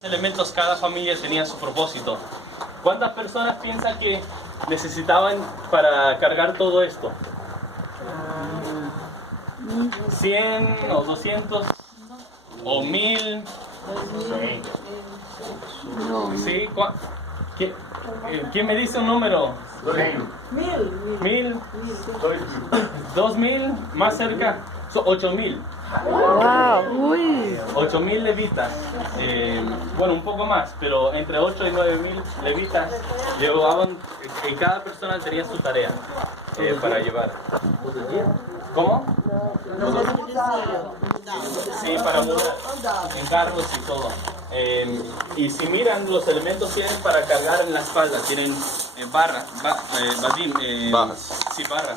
Elementos, cada familia tenía su propósito. ¿Cuántas personas piensan que necesitaban para cargar todo esto? ¿100 o 200 o 1000? ¿Sí? ¿Quién me dice un número? 1000. 2000, más cerca, son 8000. Wow, uy. 8000 levitas, bueno, un poco más, pero entre 8 y 9000 levitas llevaban, y cada persona tenía su tarea para llevar. ¿Cómo? Sí, para mudar, en carros y todo. Y si miran, los elementos tienen para cargar en la espalda, tienen barras. Sí, barras.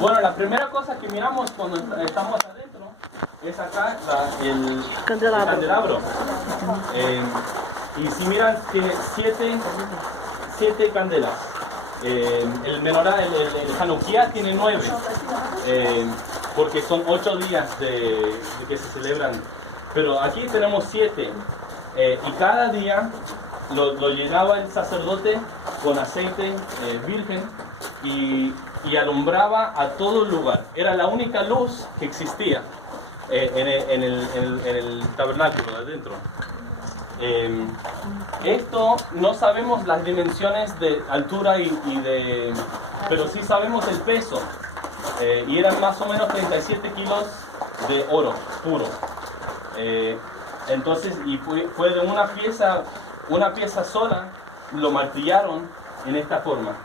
Bueno, la primera cosa que miramos cuando estamos adentro es acá el candelabro. Y si miran, tiene siete candelas. El menorá, el Hanukkah tiene 9, porque son 8 días de que se celebran. Pero aquí tenemos 7, y cada día lo llenaba el sacerdote con aceite virgen y alumbraba a todo el lugar. Era la única luz que existía en el tabernáculo de adentro. Esto no sabemos las dimensiones de altura pero sí sabemos el peso, y eran más o menos 37 kilos de oro puro. Entonces, y fue de una pieza sola, lo martillaron en esta forma.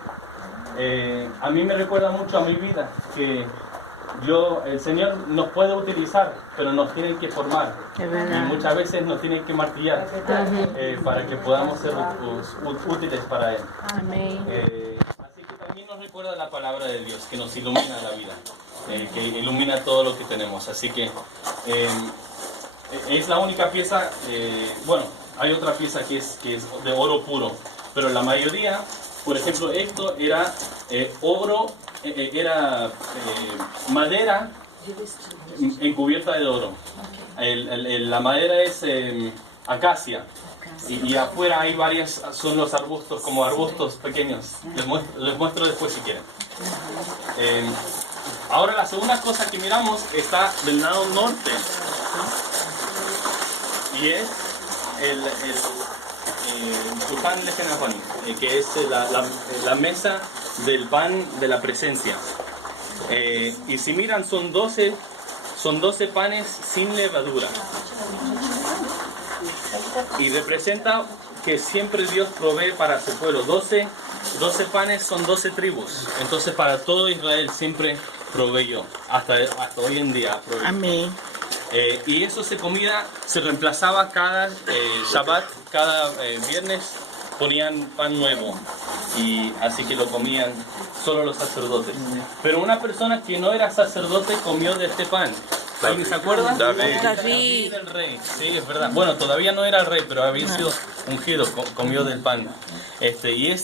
A mí me recuerda mucho a mi vida, que el Señor nos puede utilizar, pero nos tiene que formar. Y muchas veces nos tiene que martillar para que podamos ser útiles para Él. Así que también nos recuerda la palabra de Dios, que nos ilumina la vida, que ilumina todo lo que tenemos. Así que es la única pieza, bueno, hay otra pieza que es de oro puro, pero la mayoría, por ejemplo, esto era oro, era madera encubierta de oro. La madera es acacia, y afuera hay varias, son los arbustos, como arbustos pequeños. Les muestro después si quieren. Ahora la segunda cosa que miramos está del lado norte, y es el Shulchan Lechem Hapanim, que es la mesa del pan de la presencia. Y si miran, son 12 panes sin levadura, y representa que siempre Dios provee para su pueblo. 12 panes son 12 tribus, entonces para todo Israel siempre proveyó, hasta hoy en día proveyó. Amén. Y eso se reemplazaba cada Shabbat, cada viernes ponían pan nuevo, y así que lo comían solo los sacerdotes. Pero una persona que no era sacerdote comió de este pan. ¿Alguien se acuerda? David, el rey. Sí, es verdad. Bueno, todavía no era el rey, pero había sido ungido, comió del pan. Y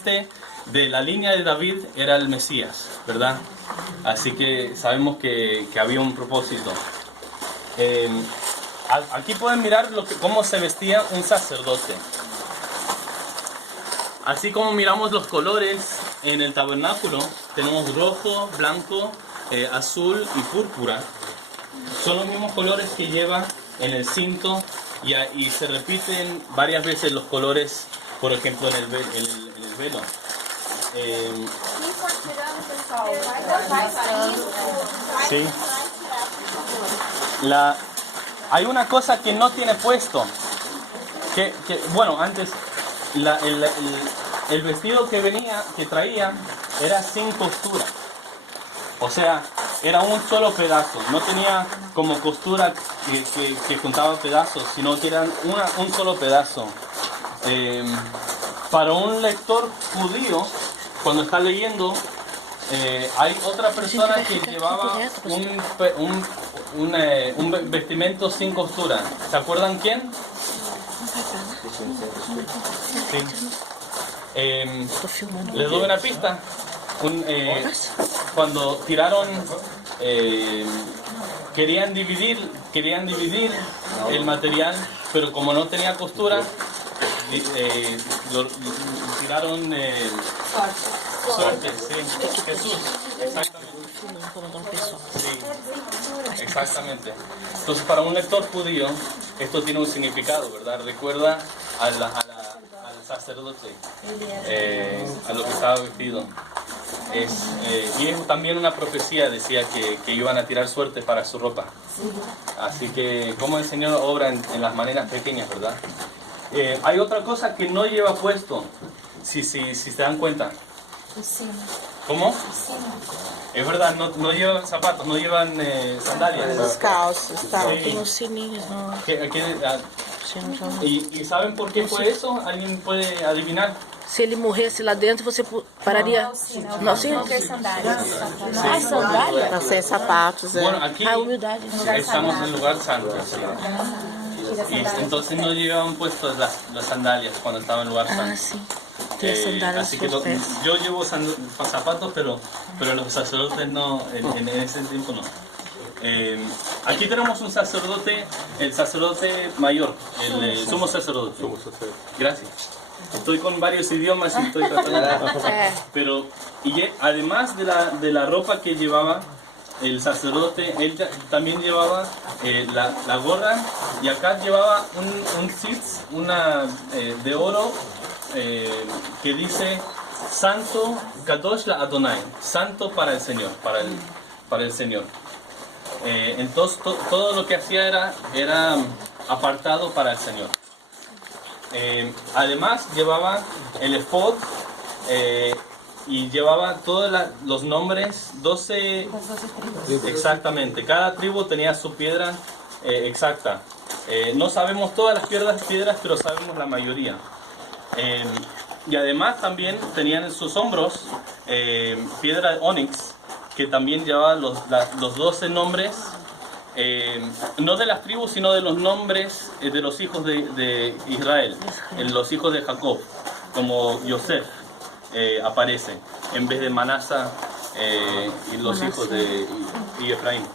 de la línea de David era el Mesías, ¿verdad? Así que sabemos que había un propósito. Aquí pueden mirar cómo se vestía un sacerdote. Así como miramos los colores en el tabernáculo, tenemos rojo, blanco, azul y púrpura. Son los mismos colores que lleva en el cinto, y se repiten varias veces los colores, por ejemplo, en el velo. Sí. Hay una cosa que no tiene puesto, bueno, antes el vestido que traía era sin costura, o sea, era un solo pedazo, no tenía como costura que juntaba pedazos, sino que eran un solo pedazo. Para un lector judío, cuando está leyendo, hay otra persona que llevaba un vestimento sin costura. ¿Se acuerdan quién? Sí. Les doy una pista. Cuando tiraron, querían dividir el material, pero como no tenía costura, lo tiraron suerte, sí, Jesús, exactamente. Sí, exactamente. Entonces, para un lector judío, esto tiene un significado, ¿verdad? Recuerda al sacerdote, a lo que estaba vestido. Y es también una profecía, decía que iban a tirar suerte para su ropa. Así que, como el Señor obra en las maneras pequeñas, ¿verdad? Hay otra cosa que no lleva puesto, si se dan cuenta. ¿Cómo? Es verdad, no llevan zapatos, no llevan sandalias. Descalços, tal. Sí. Tem os sininhos, não. ¿Y saben por qué fue eso? ¿Alguien puede adivinar? Se ele morresse lá dentro, você pararia. Não, sim. Ah, sandália? Não, sem sapatos. É. Bueno, aquí Ah, humildade. estamos en el lugar santo, sí. Y entonces no llevaban puestos las sandalias cuando estaban en el lugar Ah, santo. sim. Tem sandálias Así nos que pés. yo llevo zapatos, pero los sacerdotes no, en ese tiempo no. Aquí tenemos un sacerdote, el sacerdote mayor, el sumo sacerdote. Gracias. Estoy con varios idiomas y estoy tratando de... Pero además de la ropa que llevaba el sacerdote, él también llevaba la gorra, y acá llevaba un tzitz, de oro, que dice Santo Kadosh la Adonai, santo para el Señor, para el Señor. Entonces todo lo que hacía era apartado para el Señor. Además llevaba el efod, y llevaba todos los nombres, 12, exactamente, cada tribu tenía su piedra exacta. No sabemos todas las piedras, pero sabemos la mayoría. Y además también tenían en sus hombros piedra de onix, que también llevaba los 12 nombres, no de las tribus, sino de los nombres de los hijos de Israel, los hijos de Jacob, como Yosef aparece, en vez de Manasa y los hijos de Efraín.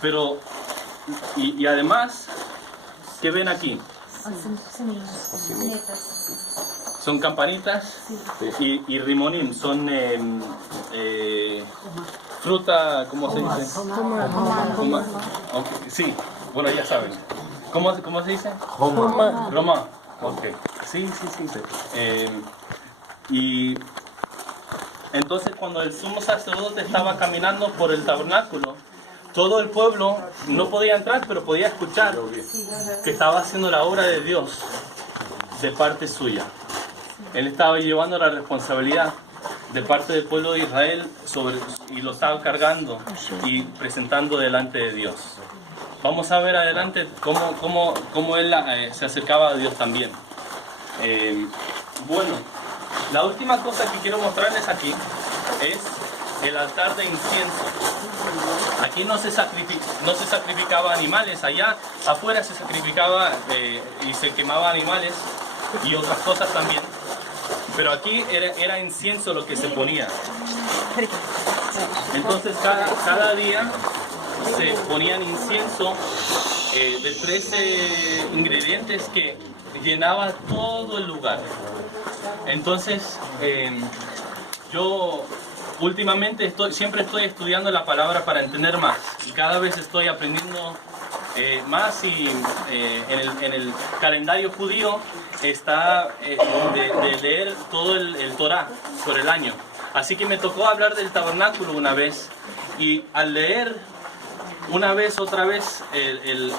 Pero, y además, ¿qué ven aquí? Son campanitas y rimonim, son fruta, ¿cómo se dice? Okay, sí, bueno, ya saben. ¿Cómo se dice? Roma. Ok, sí. Y entonces cuando el sumo sacerdote estaba caminando por el tabernáculo, todo el pueblo no podía entrar, pero podía escuchar que estaba haciendo la obra de Dios de parte suya. Él estaba llevando la responsabilidad de parte del pueblo de Israel y lo estaba cargando y presentando delante de Dios. Vamos a ver adelante cómo él se acercaba a Dios también. Bueno, la última cosa que quiero mostrarles aquí es el altar de incienso. Aquí no se sacrificaba animales, allá afuera se sacrificaba y se quemaba animales y otras cosas también. Pero aquí era incienso lo que se ponía. Entonces cada día se ponían incienso de 13 ingredientes que llenaba todo el lugar. Entonces yo últimamente siempre estoy estudiando la palabra para entender más, y cada vez estoy aprendiendo más, y en el calendario judío está de leer todo el Torah por el año. Así que me tocó hablar del tabernáculo una vez, y al leer una vez, otra vez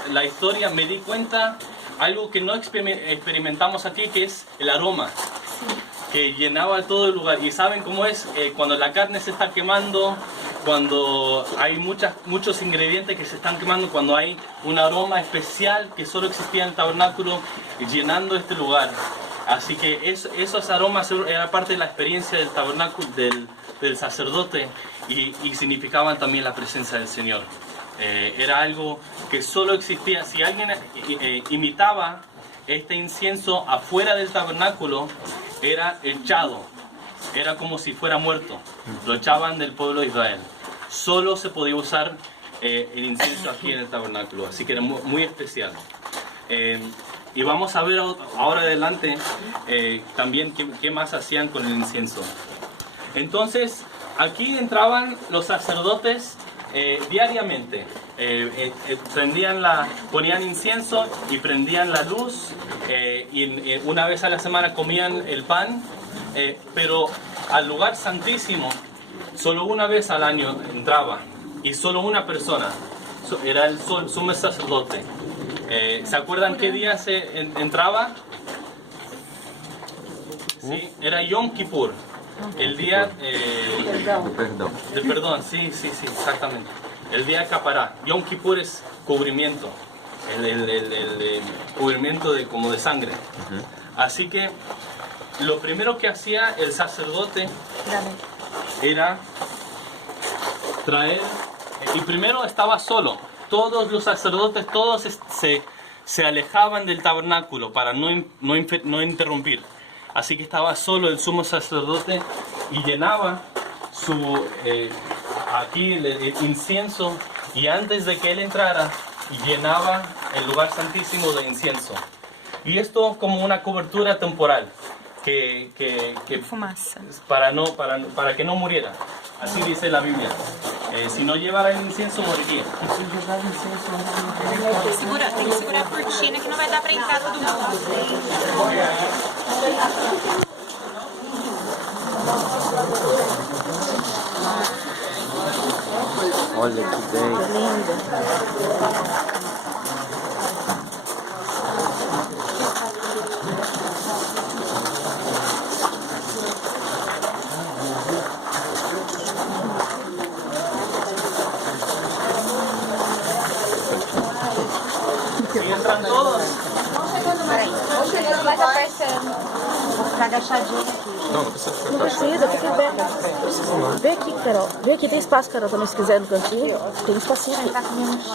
la historia, me di cuenta algo que no experimentamos aquí, que es el aroma que llenaba todo el lugar. Y saben cómo es cuando la carne se está quemando, cuando hay muchos ingredientes que se están quemando, cuando hay un aroma especial que solo existía en el tabernáculo llenando este lugar. Así que esos aromas eran parte de la experiencia del tabernáculo, del sacerdote, y significaban también la presencia del Señor. Era algo que solo existía. Si alguien imitaba este incienso afuera del tabernáculo, era echado, era como si fuera muerto. Lo echaban del pueblo de Israel. Solo se podía usar el incienso aquí en el tabernáculo, así que era muy especial. Y vamos a ver ahora adelante también qué más hacían con el incienso. Entonces, aquí entraban los sacerdotes diariamente. Ponían incienso y prendían la luz, y una vez a la semana comían el pan, pero al lugar santísimo solo una vez al año entraba, y solo una persona, era el sumo sacerdote. ¿Se acuerdan qué día se entraba? Sí, era Yom Kippur, el día de perdón, sí, exactamente. El día de Capará. Yom Kippur es cubrimiento, el cubrimiento como de sangre. Así que lo primero que hacía el sacerdote era traer, y primero estaba solo. Todos los sacerdotes, todos se alejaban del tabernáculo para no interrumpir. Así que estaba solo el sumo sacerdote y llenaba aquí el incienso, y antes de que él entrara llenaba el lugar santísimo de incienso. Y esto como una cobertura temporal para que no muriera. Así dice la Biblia. Si no llevara el incienso, moriría. Tem que segurar a cortina que não vai dar para entrar todo mundo. Olha que bem. E entram todos. Peraí, vai aparecendo. Vou ficar agachadinho aqui. Não precisa ficar. Não precisa, fica aberto. Vem aqui, Carol. Vem aqui, tem espaço, Carol, também, se quiser no cantinho. Tem espacinho aqui.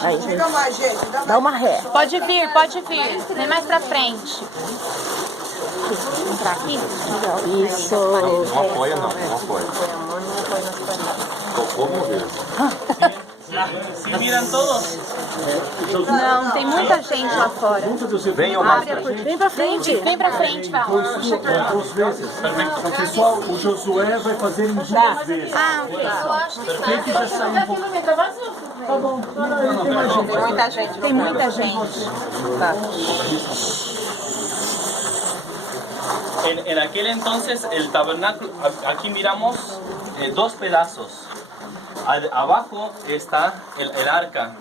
Aí, Fica mais, gente. dá uma ré. Pode vir, pode vir. Vem mais pra frente. Entrar aqui? Isso. Não apoia, não apoia. Tocou, morreu. Si miran todos. Não, tem muita gente lá fora. Venham mais pra gente. Vem pra frente. Vem pra frente, Val. Duas vezes. O pessoal, o Josué vai fazer em duas vezes. Ah, ok. Tem que já sair um pouco. Tá bom. Tem muita gente. Tem muita gente. En aquel entonces el tabernáculo, aquí miramos dos pedazos. Abajo está el arca,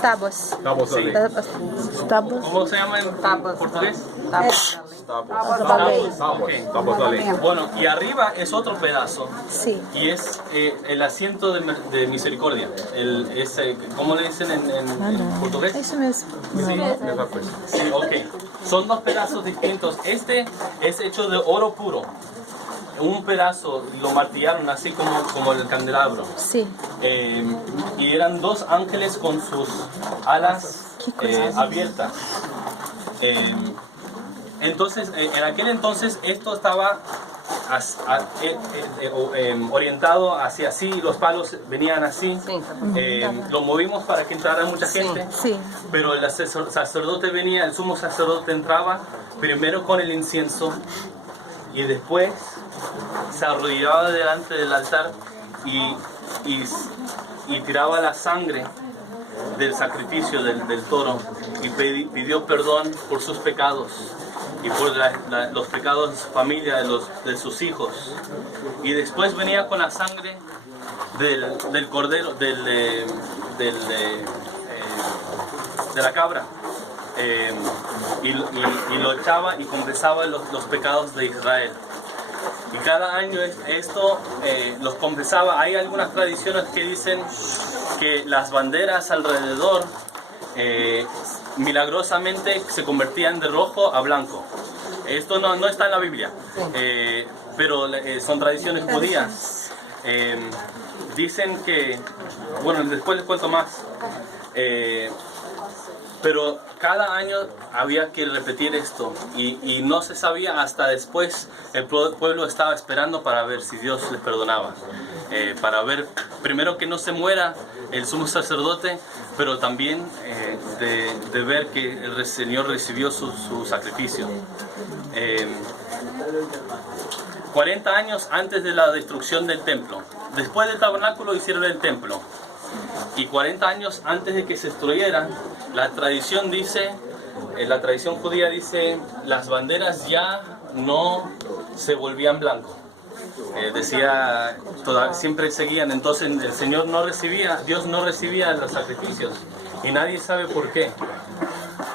Tábuas. sí. Tábuas. ¿Cómo se llama en portugués? Tábuas da lei. Bueno, y arriba es otro pedazo, Sí. y es el asiento de misericordia. ¿Cómo le dicen en portugués? É isso mesmo. Sí, Mesma coisa. sí, ok. Son dos pedazos distintos. Este es hecho de oro puro. Un pedazo lo martillaron así como el candelabro. Sí. Y eran dos ángeles con sus alas abiertas. Entonces, en aquel entonces esto estaba orientado hacia así, los palos venían así. Lo movimos para que entrara mucha gente, Sí. pero el sacerdote venía, el sumo sacerdote entraba primero con el incienso y después se arrodillaba delante del altar y tiraba la sangre del sacrificio del toro y pidió perdón por sus pecados y por los pecados de su familia, de sus hijos. Y después venía con la sangre del cordero, de la cabra, y lo echaba y confesaba los pecados de Israel. Y cada año esto los confesaba. Hay algunas tradiciones que dicen que las banderas alrededor milagrosamente se convertían de rojo a blanco. Esto no está en la Biblia, pero son tradiciones judías. Dicen que, bueno, después les cuento más. Pero cada año había que repetir esto y no se sabía hasta después. El pueblo estaba esperando para ver si Dios les perdonaba. Para ver, primero que no se muera el sumo sacerdote, pero también de ver que el Señor recibió su sacrificio. 40 años antes de la destrucción del templo. Después del tabernáculo hicieron el templo. Y 40 años antes de que se destruyera, la tradición dice, la tradición judía dice, las banderas ya no se volvían blanco. Decía, siempre seguían, entonces el Señor no recibía, Dios no recibía los sacrificios. Y nadie sabe por qué.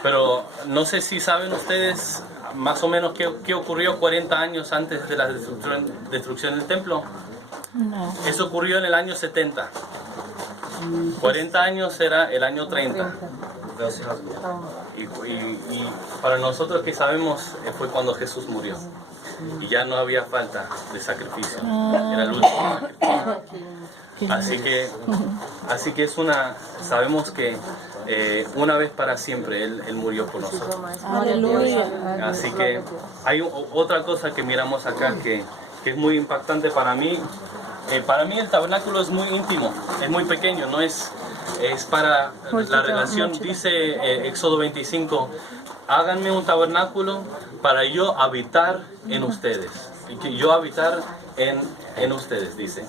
Pero no sé si saben ustedes más o menos qué ocurrió 40 años antes de la destrucción del templo. No. Eso ocurrió en el año 70. 40 años era el año 30. Y para nosotros que sabemos fue cuando Jesús murió. Y ya no había falta de sacrificio. Era el último sacrificio. Así que es sabemos que una vez para siempre Él murió por nosotros. Aleluya. Así que hay otra cosa que miramos acá que es muy impactante para mí. Para mí el tabernáculo es muy íntimo, es muy pequeño, no es para la relación. Dice Éxodo 25, háganme un tabernáculo para yo habitar en ustedes, y que yo habitar en ustedes, dice.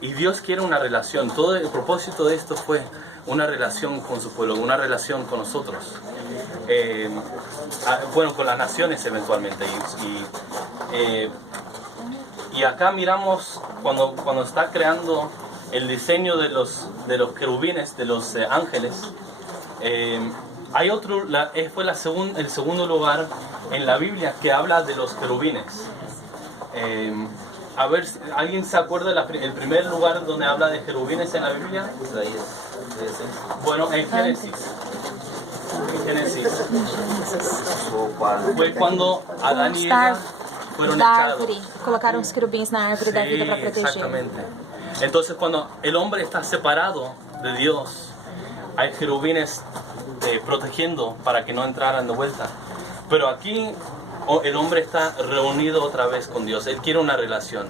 Y Dios quiere una relación. Todo el propósito de esto fue una relación con su pueblo, una relación con nosotros. Bueno, con las naciones eventualmente. Y acá miramos cuando está creando el diseño de los querubines, de los ángeles. Hay otro, fue el segundo lugar en la Biblia que habla de los querubines. A ver, ¿alguien se acuerda el primer lugar donde habla de querubines en la Biblia? Bueno, en Génesis. Fue cuando Adán y Eva fueron Da echados. árvore. Colocaram os querubins na árvore da vida para proteger. Exactamente. Entonces cuando el hombre está separado de Dios, hay querubines protegiendo para que no entraran de vuelta. Pero aquí el hombre está reunido otra vez con Dios. Él quiere una relación.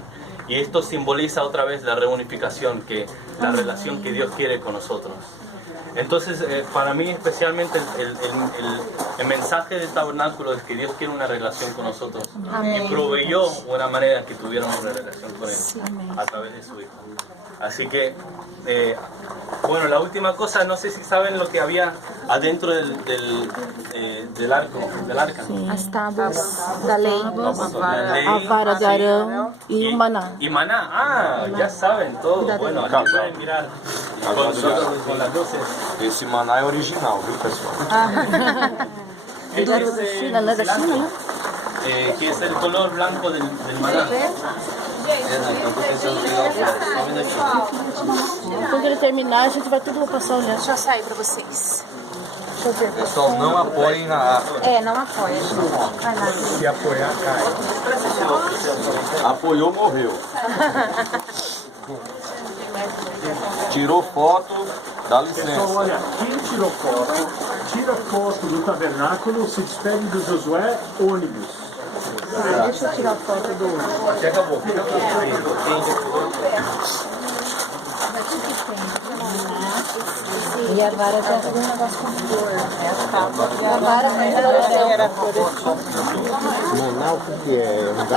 Y esto simboliza otra vez la reunificación, la relación que Dios quiere con nosotros. Entonces, para mí especialmente el mensaje del tabernáculo es que Dios quiere una relación con nosotros. Y proveyó una manera que tuviéramos una relación con Él a través de su Hijo. Así que, bueno, la última cosa, no sé si saben lo que había adentro del arca. As tábuas da lei. A vara de Arão e o maná. Y maná, ya saben todo. Bueno, aquí pueden mirar con nosotros con las luces. Esse maná é original, viu, pessoal? Este Era da China, não é da China, né? que es el color blanco del maná. Quando ele terminar, a gente vai tudo passar olhando. Deixa eu sair para vocês. Deixa eu ver. Pessoal, não apoiem na árvore. Não apoia. Vai lá. Se apoiar, cai. Apoiou, morreu. Tirou foto, dá Pessoal, licença. olha, quem tirou foto, tira foto do tabernáculo, se despede do Josué, ônibus. Deixa eu tirar a foto do... Aqui acabou. E a vara já tem um negócio com flor. A vara ainda era flor. Maná, o que é?